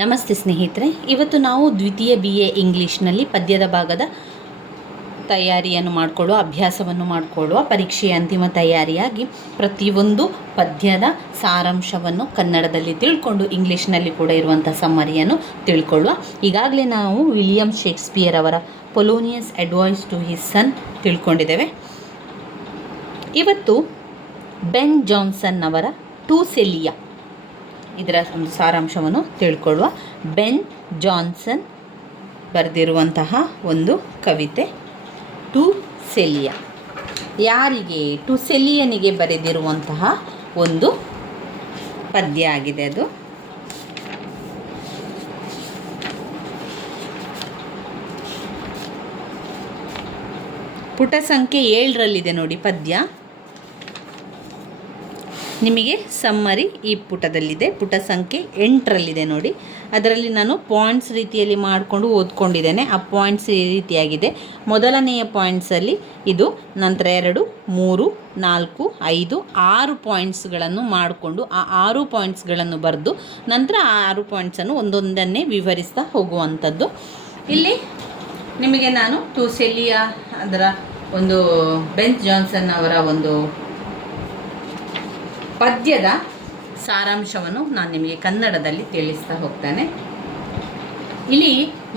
ನಮಸ್ತೆ ಸ್ನೇಹಿತರೆ, ಇವತ್ತು ನಾವು ದ್ವಿತೀಯ BA ಇಂಗ್ಲೀಷ್ನಲ್ಲಿ ಪದ್ಯದ ಭಾಗದ ತಯಾರಿಯನ್ನು ಮಾಡಿಕೊಳ್ಳುವ ಅಭ್ಯಾಸವನ್ನು ಮಾಡಿಕೊಳ್ಳುವ ಪರೀಕ್ಷೆಯ ಅಂತಿಮ ತಯಾರಿಯಾಗಿ ಪ್ರತಿಯೊಂದು ಪದ್ಯದ ಸಾರಾಂಶವನ್ನು ಕನ್ನಡದಲ್ಲಿ ತಿಳ್ಕೊಂಡು ಇಂಗ್ಲೀಷ್ನಲ್ಲಿ ಕೂಡ ಇರುವಂಥ ಸಮ್ಮರಿಯನ್ನು ತಿಳ್ಕೊಳ್ಳುವ. ಈಗಾಗಲೇ ನಾವು ವಿಲಿಯಂ ಶೇಕ್ಸ್ಪಿಯರ್ ಅವರ Polonius advice to his son ತಿಳ್ಕೊಂಡಿದ್ದೇವೆ. ಇವತ್ತು ಬೆನ್ ಜಾನ್ಸನ್ ಅವರ ಟು ಸೆಲಿಯಾ ಇದರ ಒಂದು ಸಾರಾಂಶವನ್ನು ತಿಳ್ಕೊಳ್ಳುವ. ಬೆನ್ ಜಾನ್ಸನ್ ಬರೆದಿರುವಂತಹ ಒಂದು ಕವಿತೆ ಟು ಸೆಲಿಯಾ. ಯಾರಿಗೆ? ಟು ಸೆಲಿಯನಿಗೆ ಬರೆದಿರುವಂತಹ ಒಂದು ಪದ್ಯ ಆಗಿದೆ. ಅದು ಪುಟ ಸಂಖ್ಯೆ 7ರಲ್ಲಿದೆ ನೋಡಿ ಪದ್ಯ. ನಿಮಗೆ ಸಮ್ಮರಿ ಈ ಪುಟದಲ್ಲಿದೆ, ಪುಟ ಸಂಖ್ಯೆ 8ರಲ್ಲಿದೆ ನೋಡಿ. ಅದರಲ್ಲಿ ನಾನು ಪಾಯಿಂಟ್ಸ್ ರೀತಿಯಲ್ಲಿ ಮಾಡಿಕೊಂಡು ಓದ್ಕೊಂಡಿದ್ದೇನೆ. ಆ ಪಾಯಿಂಟ್ಸ್ ಈ ರೀತಿಯಾಗಿದೆ. ಮೊದಲನೆಯ ಪಾಯಿಂಟ್ಸಲ್ಲಿ ಇದು, ನಂತರ 2, 3, 4, 5, 6 ಪಾಯಿಂಟ್ಸ್ಗಳನ್ನು ಮಾಡಿಕೊಂಡು ಆ 6 ಪಾಯಿಂಟ್ಸ್ಗಳನ್ನು ಬರೆದು ನಂತರ ಆ 6 ಪಾಯಿಂಟ್ಸನ್ನು ಒಂದೊಂದನ್ನೇ ವಿವರಿಸ್ತಾ ಹೋಗುವಂಥದ್ದು. ಇಲ್ಲಿ ನಿಮಗೆ ನಾನು ಟು ಸೆಲಿಯಾ ಅದರ ಒಂದು ಬೆನ್ ಜಾನ್ಸನ್ ಅವರ ಒಂದು ಪದ್ಯದ ಸಾರಾಂಶವನ್ನು ನಾನು ನಿಮಗೆ ಕನ್ನಡದಲ್ಲಿ ತಿಳಿಸ್ತಾ ಹೋಗ್ತಾನೆ. ಇಲ್ಲಿ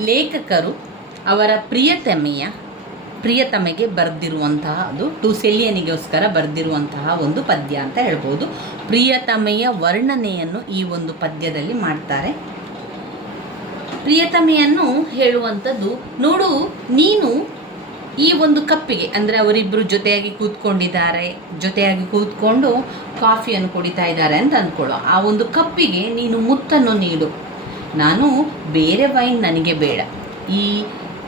ಲೇಖಕರು ಅವರ ಪ್ರಿಯತಮೆಗೆ ಬರೆದಿರುವಂತಹ, ಅದು ಟು ಸೆಲಿಯನಿಗೋಸ್ಕರ ಬರೆದಿರುವಂತಹ ಒಂದು ಪದ್ಯ ಅಂತ ಹೇಳ್ಬೋದು. ಪ್ರಿಯತಮೆಯ ವರ್ಣನೆಯನ್ನು ಈ ಒಂದು ಪದ್ಯದಲ್ಲಿ ಮಾಡ್ತಾರೆ. ಪ್ರಿಯತಮೆಯನ್ನು ಹೇಳುವಂಥದ್ದು, ನೋಡು ನೀನು ಈ ಒಂದು ಕಪ್ಪಿಗೆ, ಅಂದರೆ ಅವರಿಬ್ಬರು ಜೊತೆಯಾಗಿ ಕೂತ್ಕೊಂಡು ಕಾಫಿಯನ್ನು ಕುಡಿತಾ ಇದ್ದಾರೆ ಅಂತ ಅಂದ್ಕೊಳ್ಳೋ. ಆ ಒಂದು ಕಪ್ಪಿಗೆ ನೀನು ಮುತ್ತನ್ನು ನೀಡು. ನಾನು ಬೇರೆ ವೈನ್ ನನಗೆ ಬೇಡ, ಈ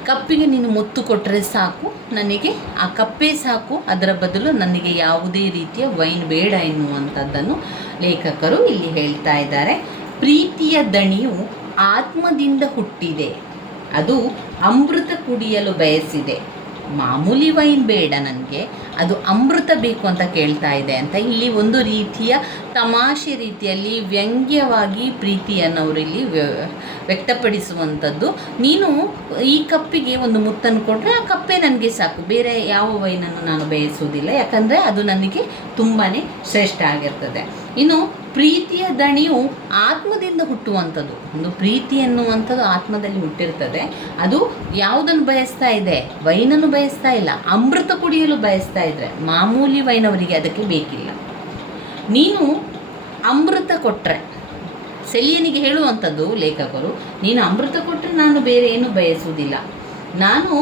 ಕಪ್ಪಿಗೆ ನೀನು ಮುತ್ತು ಕೊಟ್ಟರೆ ಸಾಕು, ನನಗೆ ಆ ಕಪ್ಪೇ ಸಾಕು, ಅದರ ಬದಲು ನನಗೆ ಯಾವುದೇ ರೀತಿಯ ವೈನ್ ಬೇಡ ಎನ್ನುವಂಥದ್ದನ್ನು ಲೇಖಕರು ಇಲ್ಲಿ ಹೇಳ್ತಾ ಇದ್ದಾರೆ. ಪ್ರೀತಿಯ ದಣಿಯು ಆತ್ಮದಿಂದ ಹುಟ್ಟಿದೆ, ಅದು ಅಮೃತ ಕುಡಿಯಲು ಬಯಸಿದೆ. ಮಾಮೂಲಿ ವೈನ್ ಬೇಡ ನನಗೆ, ಅದು ಅಮೃತ ಬೇಕು ಅಂತ ಕೇಳ್ತಾ ಇದೆ ಅಂತ ಇಲ್ಲಿ ಒಂದು ರೀತಿಯ ತಮಾಷೆ ರೀತಿಯಲ್ಲಿ ವ್ಯಂಗ್ಯವಾಗಿ ಪ್ರೀತಿಯನ್ನು ಅವರಿಲ್ಲಿ ವ್ಯಕ್ತಪಡಿಸುವಂಥದ್ದು. ನೀನು ಈ ಕಪ್ಪಿಗೆ ಒಂದು ಮುತ್ತನ್ನು ಕೊಟ್ಟರೆ ಆ ಕಪ್ಪೇ ನನಗೆ ಸಾಕು, ಬೇರೆ ಯಾವ ವೈನನ್ನು ನಾನು ಬಯಸುವುದಿಲ್ಲ, ಯಾಕಂದರೆ ಅದು ನನಗೆ ತುಂಬಾ ಶ್ರೇಷ್ಠ ಆಗಿರ್ತದೆ. ಇನ್ನು ಪ್ರೀತಿಯ ದಣಿಯು ಆತ್ಮದಿಂದ ಹುಟ್ಟುವಂಥದ್ದು. ಒಂದು ಪ್ರೀತಿ ಎನ್ನುವಂಥದ್ದು ಆತ್ಮದಲ್ಲಿ ಹುಟ್ಟಿರ್ತದೆ. ಅದು ಯಾವುದನ್ನು ಬಯಸ್ತಾ ಇದೆ? ವೈನನ್ನು ಬಯಸ್ತಾ ಇಲ್ಲ, ಅಮೃತ ಕುಡಿಯಲು ಬಯಸ್ತಾ ಇದ್ರೆ. ಮಾಮೂಲಿ ವೈನ್ ಅವರಿಗೆ ಅದಕ್ಕೆ ಬೇಕಿಲ್ಲ. ನೀನು ಅಮೃತ ಕೊಟ್ಟರೆ, ಸೆಲಿಯನಿಗೆ ಹೇಳುವಂಥದ್ದು ಲೇಖಕರು, ನೀನು ಅಮೃತ ಕೊಟ್ಟರೆ ನಾನು ಬೇರೆ ಏನು ಬಯಸುವುದಿಲ್ಲ, ನಾನು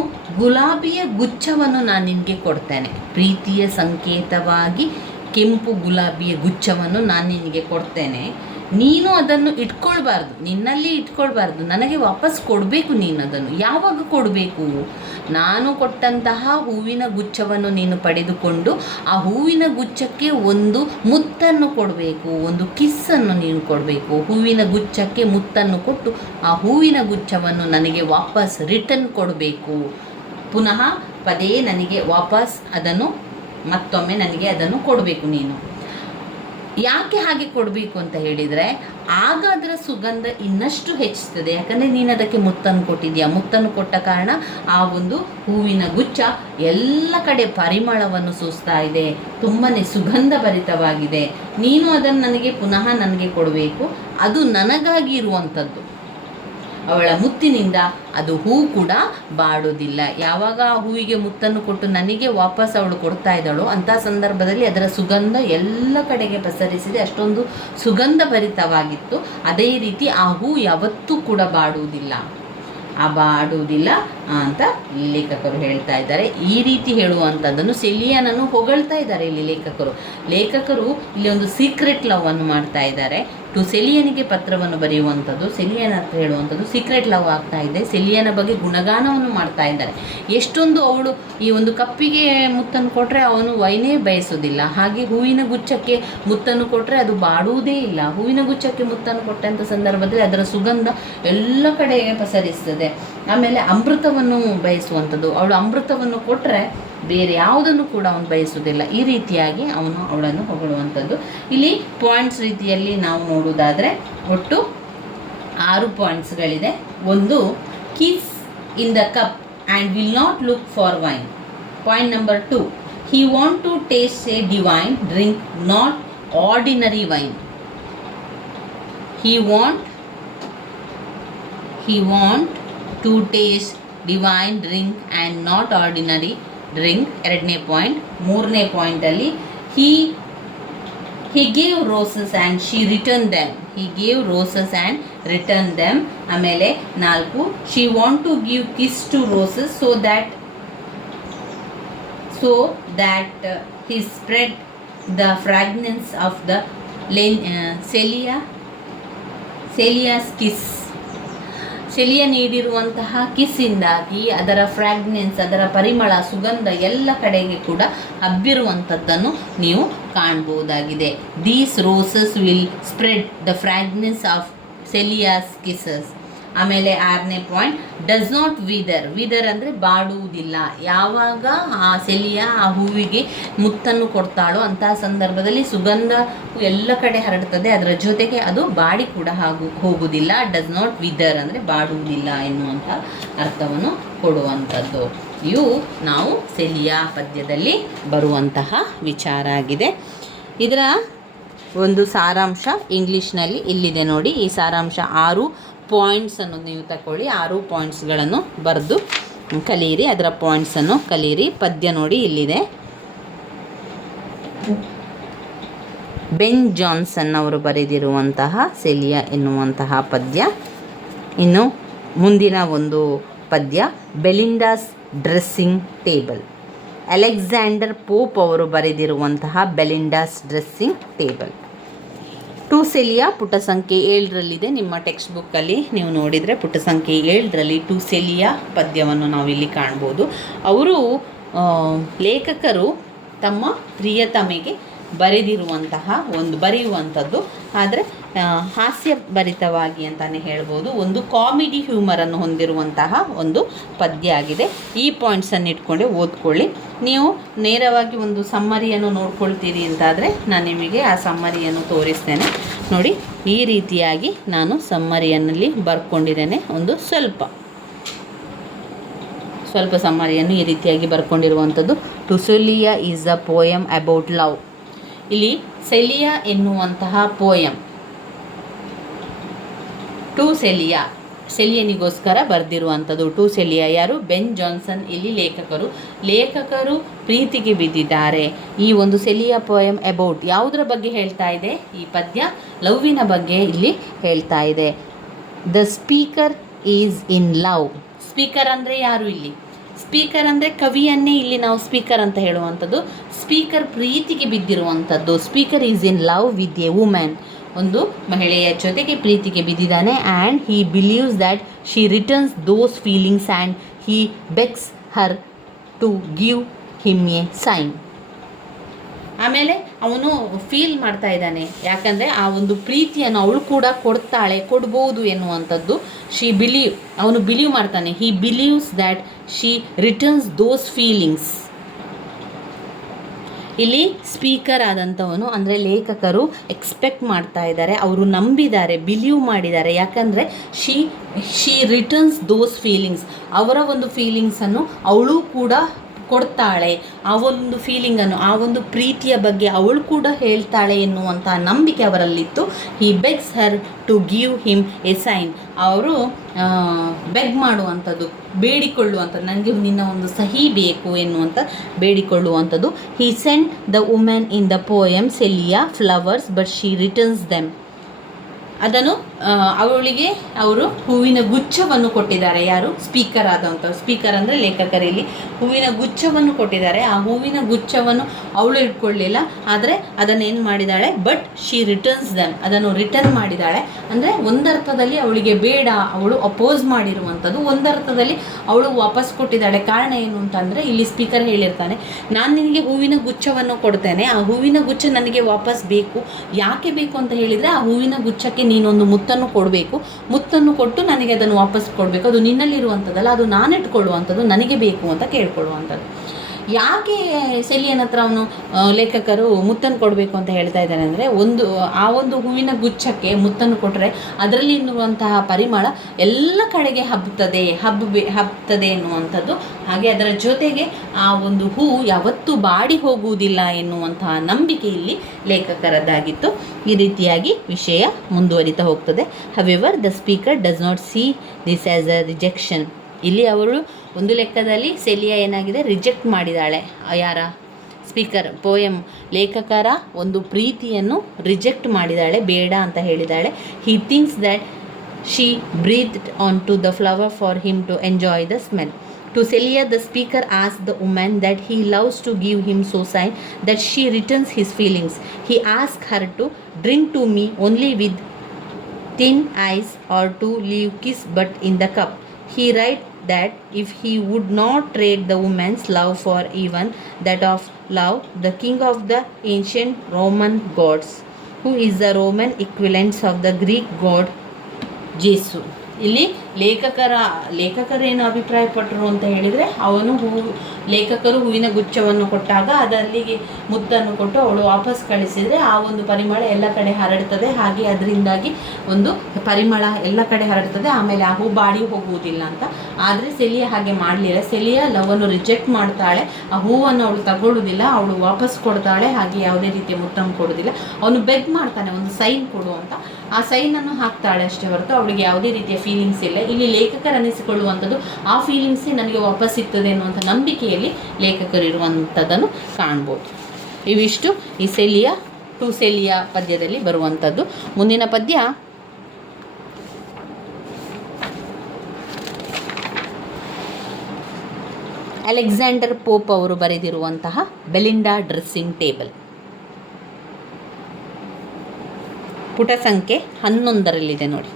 ಗುಲಾಬಿಯ ಗುಚ್ಛವನ್ನು ನಾನು ನಿನಗೆ ಕೊಡ್ತೇನೆ. ಪ್ರೀತಿಯ ಸಂಕೇತವಾಗಿ ಕೆಂಪು ಗುಲಾಬಿಯ ಗುಚ್ಛವನ್ನು ನಾನು ನಿನಗೆ ಕೊಡ್ತೇನೆ. ನೀನು ಅದನ್ನು ಇಟ್ಕೊಳ್ಬಾರ್ದು, ನಿನ್ನಲ್ಲಿ ಇಟ್ಕೊಳ್ಬಾರ್ದು, ನನಗೆ ವಾಪಸ್ ಕೊಡಬೇಕು. ನೀನು ಅದನ್ನು ಯಾವಾಗ ಕೊಡಬೇಕು? ನಾನು ಕೊಟ್ಟಂತಹ ಹೂವಿನ ಗುಚ್ಛವನ್ನು ನೀನು ಪಡೆದುಕೊಂಡು ಆ ಹೂವಿನ ಗುಚ್ಛಕ್ಕೆ ಒಂದು ಮುತ್ತನ್ನು ಕೊಡಬೇಕು, ಒಂದು ಕಿಸ್ಸನ್ನು ನೀನು ಕೊಡಬೇಕು. ಹೂವಿನ ಗುಚ್ಛಕ್ಕೆ ಮುತ್ತನ್ನು ಕೊಟ್ಟು ಆ ಹೂವಿನ ಗುಚ್ಛವನ್ನು ನನಗೆ ವಾಪಸ್ ರಿಟರ್ನ್ ಕೊಡಬೇಕು. ಪುನಃ ಪದೇ ನನಗೆ ವಾಪಸ್ ಅದನ್ನು ಮತ್ತೊಮ್ಮೆ ನನಗೆ ಅದನ್ನು ಕೊಡಬೇಕು. ನೀನು ಯಾಕೆ ಹಾಗೆ ಕೊಡಬೇಕು ಅಂತ ಹೇಳಿದರೆ, ಆಗ ಅದರ ಸುಗಂಧ ಇನ್ನಷ್ಟು ಹೆಚ್ಚುತ್ತದೆ. ಯಾಕಂದರೆ ನೀನು ಅದಕ್ಕೆ ಮುತ್ತನ್ನು ಕೊಟ್ಟಿದ್ದೀಯಾ. ಮುತ್ತನ್ನು ಕೊಟ್ಟ ಕಾರಣ ಆ ಒಂದು ಹೂವಿನ ಗುಚ್ಛ ಎಲ್ಲ ಕಡೆ ಪರಿಮಳವನ್ನು ಸೂಸ್ತಾ ಇದೆ, ತುಂಬಾ ಸುಗಂಧ ಭರಿತವಾಗಿದೆ. ನೀನು ಅದನ್ನು ಪುನಃ ನನಗೆ ಕೊಡಬೇಕು. ಅದು ನನಗಾಗಿ ಇರುವಂಥದ್ದು. ಅವಳ ಮುತ್ತಿನಿಂದ ಅದು ಹೂ ಕೂಡ ಬಾಡೋದಿಲ್ಲ. ಯಾವಾಗ ಆ ಹೂವಿಗೆ ಮುತ್ತನ್ನು ಕೊಟ್ಟು ನನಗೆ ವಾಪಸ್ ಅವಳು ಕೊಡ್ತಾ ಇದ್ದಾಳೋ ಅಂಥ ಸಂದರ್ಭದಲ್ಲಿ ಅದರ ಸುಗಂಧ ಎಲ್ಲ ಕಡೆಗೆ ಪಸರಿಸಿದೆ, ಅಷ್ಟೊಂದು ಸುಗಂಧ ಭರಿತವಾಗಿತ್ತು. ಅದೇ ರೀತಿ ಆ ಹೂ ಯಾವತ್ತೂ ಕೂಡ ಬಾಡುವುದಿಲ್ಲ ಅಂತ ಲೇಖಕರು ಹೇಳ್ತಾ ಇದ್ದಾರೆ. ಈ ರೀತಿ ಹೇಳುವಂಥದ್ದನ್ನು ಸೆಲಿಯನನ್ನು ಹೊಗಳ್ತಾ ಇದ್ದಾರೆ ಇಲ್ಲಿ ಲೇಖಕರು ಇಲ್ಲಿ ಒಂದು ಸೀಕ್ರೆಟ್ ಲವ್ ಅನ್ನು ಮಾಡ್ತಾ ಇದ್ದಾರೆ. ಟು ಸೆಲಿಯನಿಗೆ ಪತ್ರವನ್ನು ಬರೆಯುವಂಥದ್ದು, ಸೆಲಿಯನ ಹತ್ರ ಹೇಳುವಂಥದ್ದು ಸೀಕ್ರೆಟ್ ಲವ್ ಆಗ್ತಾ ಇದೆ. ಸೆಲಿಯನ ಬಗ್ಗೆ ಗುಣಗಾನವನ್ನು ಮಾಡ್ತಾ ಇದ್ದಾರೆ. ಎಷ್ಟೊಂದು ಅವಳು ಈ ಒಂದು ಕಪ್ಪಿಗೆ ಮುತ್ತನ್ನು ಕೊಟ್ಟರೆ ಅವನು ವೈನೇ ಬಯಸೋದಿಲ್ಲ, ಹಾಗೆ ಹೂವಿನ ಗುಚ್ಛಕ್ಕೆ ಮುತ್ತನ್ನು ಕೊಟ್ಟರೆ ಅದು ಬಾಡುವುದೇ ಇಲ್ಲ. ಹೂವಿನ ಗುಚ್ಛಕ್ಕೆ ಮುತ್ತನ್ನು ಕೊಟ್ಟಂಥ ಸಂದರ್ಭದಲ್ಲಿ ಅದರ ಸುಗಂಧ ಎಲ್ಲ ಕಡೆ ಪಸರಿಸ್ತದೆ. ಆಮೇಲೆ ಅಮೃತವನ್ನು ಬಯಸುವಂಥದ್ದು, ಅವಳು ಅಮೃತವನ್ನು ಕೊಟ್ಟರೆ ಬೇರೆ ಯಾವುದನ್ನು ಕೂಡ ಅವನು ಬಯಸುವುದಿಲ್ಲ. ಈ ರೀತಿಯಾಗಿ ಅವಳನ್ನು ಹೊಗಳುವಂಥದ್ದು. ಇಲ್ಲಿ ಪಾಯಿಂಟ್ಸ್ ರೀತಿಯಲ್ಲಿ ನಾವು ನೋಡುವುದಾದರೆ ಒಟ್ಟು 6 ಪಾಯಿಂಟ್ಸ್ಗಳಿದೆ. ಒಂದು, kiss in the cup and will not look for wine. Point number 2, he want to taste a divine drink, not ordinary wine. He want to taste divine drink and not ordinary drink. ಎರಡನೇ point. ಮೂರನೇ ಪಾಯಿಂಟಲ್ಲಿ he gave roses and she returned them. He gave roses and returned them. ಆಮೇಲೆ 4, she want to give kiss to roses so that he spread the fragrance of the Celia's kiss. ಶೆಲಿಯ ನೀಡಿರುವಂತಹ ಕಿಸ್ಸಿಂದಾಗಿ ಅದರ fragrance, ಅದರ ಪರಿಮಳ, ಸುಗಂಧ ಎಲ್ಲ ಕಡೆಗೆ ಕೂಡ ಹಬ್ಬಿರುವಂಥದ್ದನ್ನು ನೀವು ಕಾಣ್ಬೋದಾಗಿದೆ. These roses will spread the fragrance of Celia's kisses. ಆಮೇಲೆ 6ನೇ ಪಾಯಿಂಟ್, ಡಸ್ ನಾಟ್ ವಿದರ್ ಅಂದರೆ ಬಾಡುವುದಿಲ್ಲ. ಯಾವಾಗ ಆ ಸೆಲಿಯ ಆ ಹೂವಿಗೆ ಮುತ್ತನ್ನು ಕೊಡ್ತಾಳೋ ಅಂತಹ ಸಂದರ್ಭದಲ್ಲಿ ಸುಗಂಧ ಎಲ್ಲ ಕಡೆ ಹರಡ್ತದೆ, ಅದರ ಜೊತೆಗೆ ಅದು ಬಾಡಿ ಕೂಡ ಹೋಗುವುದಿಲ್ಲ. ಡಸ್ ನಾಟ್ ವಿದರ್ ಅಂದರೆ ಬಾಡುವುದಿಲ್ಲ ಎನ್ನುವಂಥ ಅರ್ಥವನ್ನು ಕೊಡುವಂಥದ್ದು. ಇವು ನಾವು ಸೆಲಿಯ ಪದ್ಯದಲ್ಲಿ ಬರುವಂತಹ ವಿಚಾರ ಆಗಿದೆ. ಇದರ ಒಂದು ಸಾರಾಂಶ ಇಂಗ್ಲೀಷ್ನಲ್ಲಿ ಇಲ್ಲಿದೆ ನೋಡಿ. ಈ ಸಾರಾಂಶ 6 ಪಾಯಿಂಟ್ಸನ್ನು ನೀವು ತಗೊಳ್ಳಿ. 6 ಪಾಯಿಂಟ್ಸ್ಗಳನ್ನು ಬರೆದು ಕಲಿಯಿರಿ, ಅದರ ಪಾಯಿಂಟ್ಸನ್ನು ಕಲಿಯಿರಿ. ಪದ್ಯ ನೋಡಿ ಇಲ್ಲಿದೆ. ಬೆನ್ ಜಾನ್ಸನ್ ಅವರು ಬರೆದಿರುವಂತಹ ಸೆಲಿಯ ಎನ್ನುವಂತಹ ಪದ್ಯ. ಇನ್ನು ಮುಂದಿನ ಒಂದು ಪದ್ಯ, ಬೆಲಿಂಡಾಸ್ ಡ್ರೆಸ್ಸಿಂಗ್ ಟೇಬಲ್. ಅಲೆಕ್ಸಾಂಡರ್ ಪೋಪ್ ಅವರು ಬರೆದಿರುವಂತಹ ಬೆಲಿಂಡಾಸ್ ಡ್ರೆಸ್ಸಿಂಗ್ ಟೇಬಲ್. ಟು ಸೆಲಿಯಾ ಪುಟ ಸಂಖ್ಯೆ 7ರಲ್ಲಿದೆ. ನಿಮ್ಮ ಟೆಕ್ಸ್ಟ್ ಬುಕ್ಕಲ್ಲಿ ನೀವು ನೋಡಿದರೆ ಪುಟ ಸಂಖ್ಯೆ 7ರಲ್ಲಿ ಟು ಸೆಲಿಯಾ ಪದ್ಯವನ್ನು ನಾವಿಲ್ಲಿ ಕಾಣ್ಬೋದು. ಅವರು ಲೇಖಕರು ತಮ್ಮ ಪ್ರಿಯತಮೆಗೆ ಬರೆಯುವಂಥದ್ದು, ಆದರೆ ಹಾಸ್ಯಭರಿತವಾಗಿ ಅಂತಲೇ ಹೇಳ್ಬೋದು. ಒಂದು ಕಾಮಿಡಿ ಹ್ಯೂಮರನ್ನು ಹೊಂದಿರುವಂತಹ ಒಂದು ಪದ್ಯ ಆಗಿದೆ. ಈ ಪಾಯಿಂಟ್ಸನ್ನು ಇಟ್ಕೊಂಡೆ ಓದ್ಕೊಳ್ಳಿ. ನೀವು ನೇರವಾಗಿ ಒಂದು ಸಮ್ಮರಿಯನ್ನು ನೋಡ್ಕೊಳ್ತೀರಿ ಅಂತಾದರೆ ನಾನು ನಿಮಗೆ ಆ ಸಮ್ಮರಿಯನ್ನು ತೋರಿಸ್ತೇನೆ ನೋಡಿ. ಈ ರೀತಿಯಾಗಿ ನಾನು ಸಮ್ಮರಿಯಲ್ಲಿ ಬರ್ಕೊಂಡಿದ್ದೇನೆ. ಒಂದು ಸ್ವಲ್ಪ ಸಮ್ಮರಿಯನ್ನು ಈ ರೀತಿಯಾಗಿ ಬರ್ಕೊಂಡಿರುವಂಥದ್ದು. To Celia is a poem about love. ಇಲ್ಲಿ ಸೆಲಿಯಾ ಎನ್ನುವಂತಹ ಪೋಯಮ್ ಟು ಸೆಲಿಯನಿಗೋಸ್ಕರ ಬರೆದಿರುವಂಥದ್ದು. ಟು ಸೆಲಿಯಾ ಯಾರು? ಬೆನ್ ಜಾನ್ಸನ್ ಇಲ್ಲಿ ಲೇಖಕರು ಪ್ರೀತಿಗೆ ಬಿದ್ದಿದ್ದಾರೆ. ಈ ಒಂದು ಸೆಲಿಯಾ ಪೋಯಮ್ ಅಬೌಟ್ ಯಾವುದರ ಬಗ್ಗೆ ಹೇಳ್ತಾ ಇದೆ? ಈ ಪದ್ಯ ಲವ್ವಿನ ಬಗ್ಗೆ ಇಲ್ಲಿ ಹೇಳ್ತಾ ಇದೆ. The speaker is in love. Speaker ಅಂದರೆ ಯಾರು? ಇಲ್ಲಿ ಸ್ಪೀಕರ್ ಅಂದರೆ ಕವಿಯನ್ನೇ ಇಲ್ಲಿ ನಾವು ಸ್ಪೀಕರ್ ಅಂತ ಹೇಳುವಂಥದ್ದು. ಸ್ಪೀಕರ್ ಪ್ರೀತಿಗೆ ಬಿದ್ದಿರುವಂಥದ್ದು. Speaker is in love with a women. ಒಂದು ಮಹಿಳೆಯ ಜೊತೆಗೆ ಪ್ರೀತಿಗೆ ಬಿದ್ದಿದ್ದಾನೆ. And he believes that she returns those feelings and he begs her to give him a sign. ಆಮೇಲೆ ಅವನು ಫೀಲ್ ಮಾಡ್ತಾ ಇದ್ದಾನೆ, ಯಾಕಂದರೆ ಆ ಒಂದು ಪ್ರೀತಿಯನ್ನು ಅವಳು ಕೂಡ ಕೊಡ್ಬೋದು ಎನ್ನುವಂಥದ್ದು. ಅವನು ಬಿಲೀವ್ ಮಾಡ್ತಾನೆ. ಹಿ believes that she returns those feelings. ಇಲ್ಲಿ ಸ್ಪೀಕರ್ ಆದಂಥವನು ಅಂದರೆ ಲೇಖಕರು ಎಕ್ಸ್ಪೆಕ್ಟ್ ಮಾಡ್ತಾ ಇದ್ದಾರೆ, ಅವರು ನಂಬಿದ್ದಾರೆ, ಬಿಲೀವ್ ಮಾಡಿದ್ದಾರೆ. ಯಾಕಂದರೆ ಶಿ ರಿಟರ್ನ್ಸ್ ದೋಸ್ ಫೀಲಿಂಗ್ಸ್. ಅವರ ಒಂದು ಫೀಲಿಂಗ್ಸನ್ನು ಅವಳು ಕೂಡ ಕೊಡ್ತಾಳೆ. ಆ ಒಂದು ಫೀಲಿಂಗನ್ನು, ಆ ಒಂದು ಪ್ರೀತಿಯ ಬಗ್ಗೆ ಅವಳು ಕೂಡ ಹೇಳ್ತಾಳೆ ಎನ್ನುವಂಥ ನಂಬಿಕೆ ಅವರಲ್ಲಿತ್ತು. He begs her to give him a sign. ಅವರು ಬೆಗ್ ಮಾಡುವಂಥದ್ದು, ಬೇಡಿಕೊಳ್ಳುವಂಥದ್ದು, ನನಗೆ ನಿನ್ನ ಒಂದು ಸಹಿ ಬೇಕು ಎನ್ನುವಂಥ ಬೇಡಿಕೊಳ್ಳುವಂಥದ್ದು. He sent the women in the poem Celia flowers but she returns them. ಅದನ್ನು ಅವಳಿಗೆ ಅವರು ಹೂವಿನ ಗುಚ್ಛವನ್ನು ಕೊಟ್ಟಿದ್ದಾರೆ. ಯಾರು? ಸ್ಪೀಕರ್ ಆದಂಥವ್ರು. ಸ್ಪೀಕರ್ ಅಂದರೆ ಲೇಖಕರಲ್ಲಿ ಹೂವಿನ ಗುಚ್ಛವನ್ನು ಕೊಟ್ಟಿದ್ದಾರೆ. ಆ ಹೂವಿನ ಗುಚ್ಛವನ್ನು ಅವಳು ಇಟ್ಕೊಳ್ಳಲಿಲ್ಲ, ಆದರೆ ಅದನ್ನೇನು ಮಾಡಿದ್ದಾಳೆ? But she returns them. ಅದನ್ನು ರಿಟರ್ನ್ ಮಾಡಿದ್ದಾಳೆ. ಅಂದರೆ ಒಂದರ್ಥದಲ್ಲಿ ಅವಳಿಗೆ ಬೇಡ, ಅವಳು ಅಪೋಸ್ ಮಾಡಿರುವಂಥದ್ದು. ಒಂದರ್ಥದಲ್ಲಿ ಅವಳು ವಾಪಸ್ ಕೊಟ್ಟಿದ್ದಾಳೆ. ಕಾರಣ ಏನು ಅಂತಂದರೆ ಇಲ್ಲಿ ಸ್ಪೀಕರ್ ಹೇಳಿರ್ತಾನೆ, ನಾನು ನಿನಗೆ ಹೂವಿನ ಗುಚ್ಛವನ್ನು ಕೊಡ್ತೇನೆ, ಆ ಹೂವಿನ ಗುಚ್ಛ ನನಗೆ ವಾಪಸ್ ಬೇಕು. ಯಾಕೆ ಬೇಕು ಅಂತ ಹೇಳಿದರೆ, ಆ ಹೂವಿನ ಗುಚ್ಛಕ್ಕೆ ನೀನೊಂದು ಮುತ್ತನ್ನು ಕೊಡಬೇಕು. ಮುತ್ತನ್ನು ಕೊಟ್ಟು ನನಗೆ ಅದನ್ನು ವಾಪಸ್ ಕೊಡಬೇಕು. ಅದು ನಿನ್ನಲ್ಲಿರುವಂಥದ್ದಲ್ಲ, ಅದು ನಾನು ಇಟ್ಕೊಳ್ಳುವಂಥದ್ದು, ನನಗೆ ಬೇಕು ಅಂತ ಕೇಳ್ಕೊಳ್ಳುವಂಥದ್ದು. ಯಾಕೆ ಸೆಲಿಯನ ಹತ್ರ ಅವನು ಲೇಖಕರು ಮುತ್ತನ್ನು ಕೊಡಬೇಕು ಅಂತ ಹೇಳ್ತಾ ಇದ್ದಾನೆ ಅಂದರೆ, ಆ ಒಂದು ಹೂವಿನ ಗುಚ್ಛಕ್ಕೆ ಮುತ್ತನ್ನು ಕೊಟ್ಟರೆ ಅದರಲ್ಲಿ ಇರುವಂತಹ ಪರಿಮಳ ಎಲ್ಲ ಕಡೆಗೆ ಹಬ್ಬುತ್ತದೆ ಎನ್ನುವಂಥದ್ದು. ಹಾಗೆ ಅದರ ಜೊತೆಗೆ ಆ ಒಂದು ಹೂ ಯಾವತ್ತೂ ಬಾಡಿ ಹೋಗುವುದಿಲ್ಲ ಎನ್ನುವಂತಹ ನಂಬಿಕೆ ಇಲ್ಲಿ ಲೇಖಕರದ್ದಾಗಿತ್ತು. ಈ ರೀತಿಯಾಗಿ ವಿಷಯ ಮುಂದುವರಿತಾ ಹೋಗ್ತದೆ. However the speaker does not see this as a rejection. ಇಲ್ಲಿ ಅವಳು ಒಂದು ಲೆಕ್ಕದಲ್ಲಿ ಸೆಲಿಯಾ ಏನಾಗಿದೆ, ರಿಜೆಕ್ಟ್ ಮಾಡಿದ್ದಾಳೆ. ಯಾರ ಸ್ಪೀಕರ್ ಪೋಯಮ್ ಲೇಖಕರ ಒಂದು ಪ್ರೀತಿಯನ್ನು ರಿಜೆಕ್ಟ್ ಮಾಡಿದ್ದಾಳೆ, ಬೇಡ ಅಂತ ಹೇಳಿದ್ದಾಳೆ. He thinks that she breathed on to the flower for him to enjoy the smell. To Celia, the speaker asked the woman that he loves to give him so sign that she returns his feelings. He asked her to drink to me only with thin eyes or to leave kiss but in the cup. He write that if he would not trade the woman's love for even that of love, the king of the ancient Roman gods, who is the Roman equivalent of the Greek god Jesu. ಇಲ್ಲಿ ಲೇಖಕರೇನು ಅಭಿಪ್ರಾಯಪಟ್ಟರು ಅಂತ ಹೇಳಿದರೆ, ಲೇಖಕರು ಹೂವಿನ ಗುಚ್ಛವನ್ನು ಕೊಟ್ಟಾಗ ಅದಲ್ಲಿಗೆ ಮುತ್ತನ್ನು ಕೊಟ್ಟು ಅವಳು ವಾಪಸ್ ಕಳಿಸಿದರೆ ಆ ಒಂದು ಪರಿಮಳ ಎಲ್ಲ ಕಡೆ ಹರಡ್ತದೆ. ಹಾಗೆ ಅದರಿಂದಾಗಿ ಒಂದು ಪರಿಮಳ ಎಲ್ಲ ಕಡೆ ಹರಡ್ತದೆ, ಆಮೇಲೆ ಆ ಹೂ ಬಾಡಿ ಹೋಗುವುದಿಲ್ಲ ಅಂತ. ಆದರೆ ಸೆಲಿಯಾ ಹಾಗೆ ಮಾಡಲಿಲ್ಲ. ಸೆಲಿಯಾ ಲವನ್ನು ರಿಜೆಕ್ಟ್ ಮಾಡ್ತಾಳೆ. ಆ ಹೂವನ್ನು ಅವಳು ತಗೊಳ್ಳೋದಿಲ್ಲ, ಅವಳು ವಾಪಸ್ ಕೊಡ್ತಾಳೆ. ಹಾಗೆ ಯಾವುದೇ ರೀತಿಯ ಮುತ್ತನ್ನು ಕೊಡೋದಿಲ್ಲ. ಅವನು ಬೆಗ್ ಮಾಡ್ತಾನೆ, ಒಂದು ಸೈನ್ ಕೊಡು ಅಂತ. ಆ ಸೈನನ್ನು ಹಾಕ್ತಾಳೆ ಅಷ್ಟೇ ಹೊರತು ಅವಳಿಗೆ ಯಾವುದೇ ರೀತಿಯ ಫೀಲಿಂಗ್ಸ್ ಇಲ್ಲ. ಇಲ್ಲಿ ಲೇಖಕರು ಅನ್ನಿಸಿಕೊಳ್ಳುವಂಥದ್ದು ಆ ಫೀಲಿಂಗ್ಸೇ ನನಗೆ ವಾಪಸ್ ಸಿಗ್ತದೆ ಅನ್ನುವಂಥ ನಂಬಿಕೆಯಲ್ಲಿ ಲೇಖಕರು ಇರುವಂಥದ್ದನ್ನು ಕಾಣ್ಬೋದು. ಇವಿಷ್ಟು ಈ ಸೆಲಿಯಾ ಟು ಸೆಲಿಯಾ ಪದ್ಯದಲ್ಲಿ ಬರುವಂಥದ್ದು. ಮುಂದಿನ ಪದ್ಯ ಅಲೆಕ್ಸಾಂಡರ್ ಪೋಪ್ ಅವರು ಬರೆದಿರುವಂತಹ ಬೆಲಿಂಡಾ ಡ್ರೆಸ್ಸಿಂಗ್ ಟೇಬಲ್. ಪುಟ ಸಂಖ್ಯೆ 11ರಲ್ಲಿದೆ ನೋಡಿ.